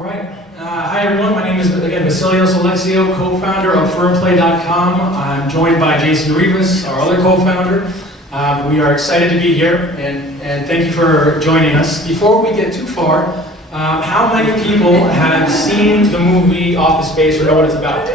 All right. Hi, everyone. My name is, again, Vasilios Alexio, co-founder of FirmPlay.com. I'm joined by Jason Rivas, our other co-founder. We are excited to be here, and thank you for joining us. Before we get too far, how many people have seen the movie Office Space or know what it's about?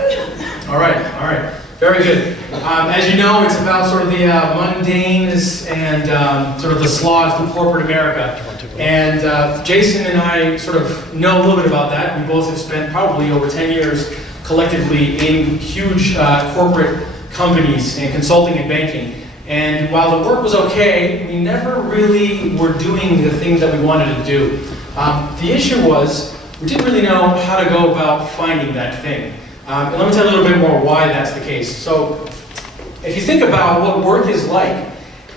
All right. Very good. As you know, it's about sort of the mundaneness and sort of the slogs from corporate America. And Jason and I sort of know a little bit about that. We both have spent probably over 10 years collectively in huge corporate companies in consulting and banking. And while the work was okay, we never really were doing the things that we wanted to do. The issue was, we didn't really know how to go about finding that thing. And let me tell you a little bit more why that's the case. So, if you think about what work is like,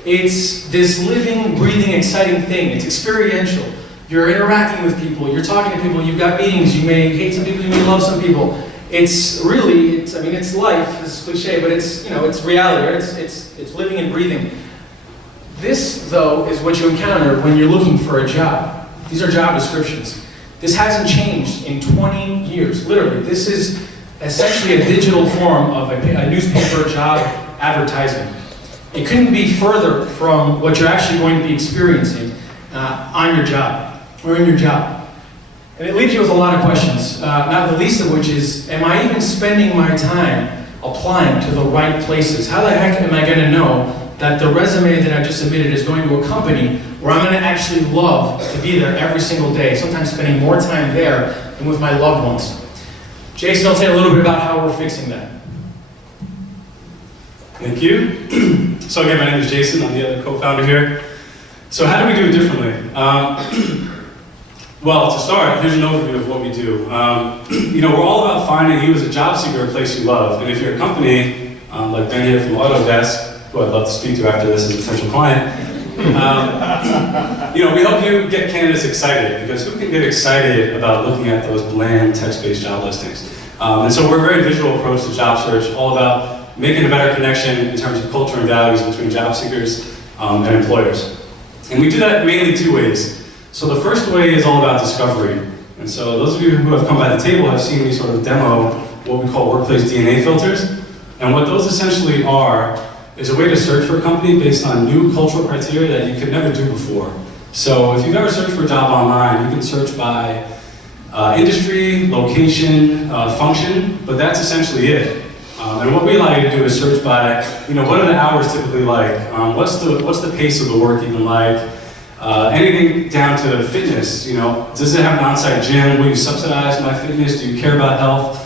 it's this living, breathing, exciting thing. It's experiential. You're interacting with people, you're talking to people, you've got meetings, you may hate some people, you may love some people. It's really, it's life, it's cliche, but it's reality, it's living and breathing. This, though, is what you encounter when you're looking for a job. These are job descriptions. This hasn't changed in 20 years, literally. This is essentially a digital form of a newspaper job advertisement. It couldn't be further from what you're actually going to be experiencing on your job, or in your job. And it leaves you with a lot of questions, not the least of which is, am I even spending my time applying to the right places? How the heck am I going to know that the resume that I just submitted is going to a company where I'm going to actually love to be there every single day, sometimes spending more time there than with my loved ones? Jason will tell you a little bit about how we're fixing that. Thank you. So again, my name is Jason. I'm the other co-founder here. So how do we do it differently? Well, to start, here's an overview of what we do. We're all about finding you as a job seeker a place you love. And if you're a company, like Ben here from Autodesk, who I'd love to speak to after this as a potential client, we help you get candidates excited, because who can get excited about looking at those bland text-based job listings? And so we're a very visual approach to job search, all about making a better connection in terms of culture and values between job seekers and employers. And we do that mainly two ways. So the first way is all about discovery. And so those of you who have come by the table have seen me sort of demo what we call workplace DNA filters. And what those essentially are is a way to search for a company based on new cultural criteria that you could never do before. So if you've ever searched for a job online, you can search by industry, location, function, but that's essentially it. And what we allow you to do is search by, what are the hours typically like? What's the pace of the work even like? Anything down to fitness, does it have an on-site gym? Will you subsidize my fitness? Do you care about health?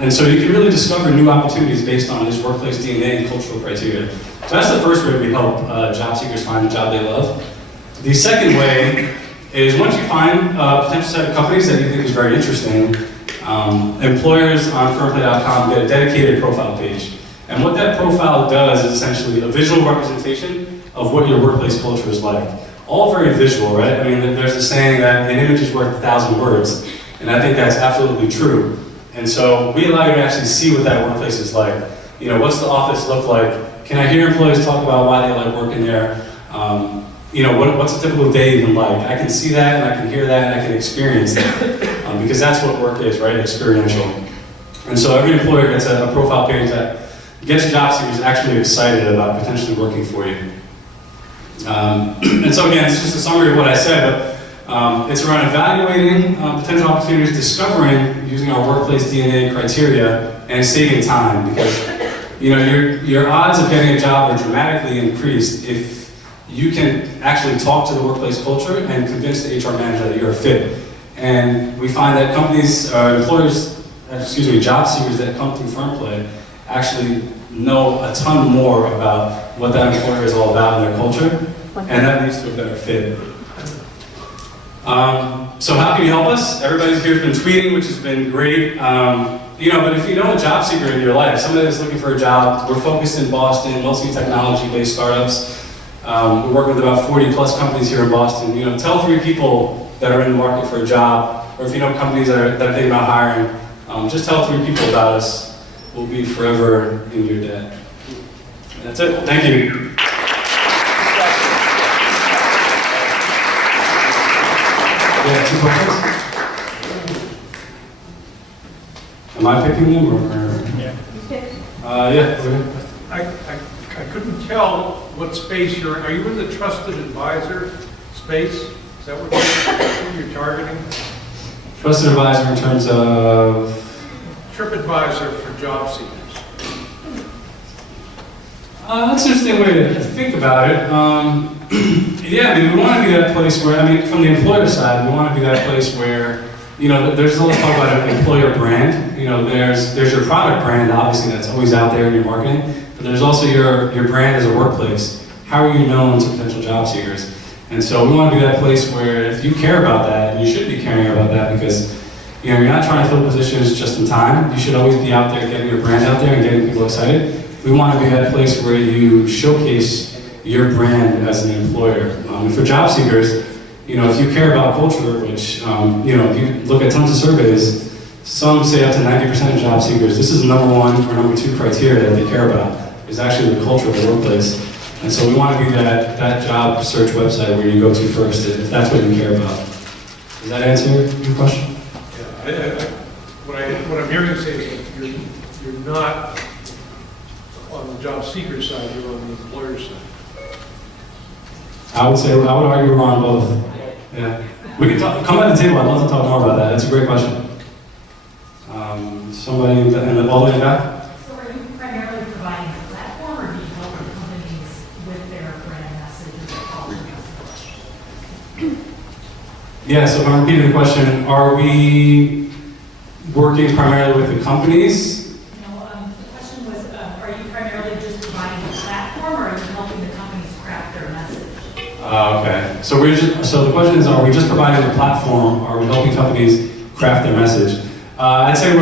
And so you can really discover new opportunities based on this workplace DNA and cultural criteria. So that's the first way we help job seekers find the job they love. The second way is, once you find a potential set of companies that you think is very interesting, employers on FirmPlay.com get a dedicated profile page. And what that profile does is essentially a visual representation of what your workplace culture is like. All very visual, right? I mean, there's a saying that an image is worth 1,000 words, and I think that's absolutely true. And so we allow you to actually see what that workplace is like. What's the office look like? Can I hear employees talk about why they like working there? What's a typical day even like? I can see that, and I can hear that, and I can experience that. Because that's what work is, right? Experiential. And so every employer gets a profile page that gets job seekers actually excited about potentially working for you. And so again, it's just a summary of what I said, but it's around evaluating potential opportunities, discovering using our workplace DNA criteria, and saving time, because your odds of getting a job are dramatically increased if you can actually talk to the workplace culture and convince the HR manager that you're a fit. And we find that job seekers that come through FirmPlay actually know a ton more about what that employer is all about in their culture, and that leads to a better fit. So how can you help us? Everybody here has been tweeting, which has been great. But if you know a job seeker in your life, somebody that's looking for a job, we're focused in Boston, mostly technology-based startups. We work with about 40 plus companies here in Boston. Tell 3 people that are in the market for a job, or if you know companies that are thinking about hiring, just tell 3 people about us. We'll be forever in your debt. And that's it. Thank you. Yeah, 2 questions? Am I picking them or? Yeah. Yeah. go ahead. I couldn't tell what space you're in. Are you in the trusted advisor space? Is that what you're targeting? Trusted advisor in terms of. TripAdvisor for job seekers. That's an interesting way to think about it. Yeah, I mean, we want to be that place where, I mean, from the employer side, we want to be that place where, you know, there's always talk about an employer brand. You know, there's your product brand, obviously, that's always out there in your marketing, but there's also your brand as a workplace. How are you known to potential job seekers? And so we want to be that place where if you care about that, and you should be caring about that because, you know, you're not trying to fill positions just in time. You should always be out there getting your brand out there and getting people excited. We want to be that place where you showcase your brand as an employer. For job seekers, you know, if you care about culture, which, you know, if you look at tons of surveys, some say up to 90% of job seekers, this is number one or number two criteria that they care about, is actually the culture of the workplace. And so we want to be that job search website where you go to first, if that's what you care about. Does that answer your question? Yeah, what I'm hearing you say is that you're not on the job seeker side, you're on the employer side. I would argue we're on both. Yeah. We can talk, come at the table, I'd love to talk more about that. That's a great question. Somebody in the all the way back? So are you primarily providing a platform, or do you help companies with their brand messages or culture message? Yeah, so if I'm repeating the question, are we working primarily with the companies? No, the question was, are you primarily just providing a platform, or are you helping the companies craft their message? Okay. So the question is, are we just providing the platform, or are we helping companies craft their message? I'd say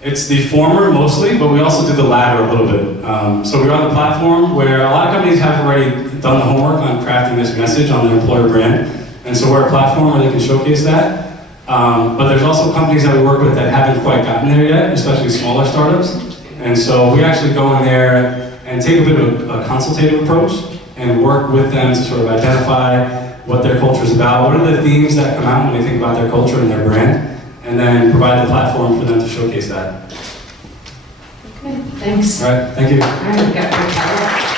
it's the former mostly, but we also do the latter a little bit. So we're on the platform where a lot of companies have already done the homework on crafting this message on their employer brand. And so we're a platform where they can showcase that. But there's also companies that we work with that haven't quite gotten there yet, especially smaller startups. And so we actually go in there and take a bit of a consultative approach and work with them to sort of identify what their culture is about, what are the themes that come out when they think about their culture and their brand, and then provide the platform for them to showcase that. Okay, thanks. All right, thank you. All right, we got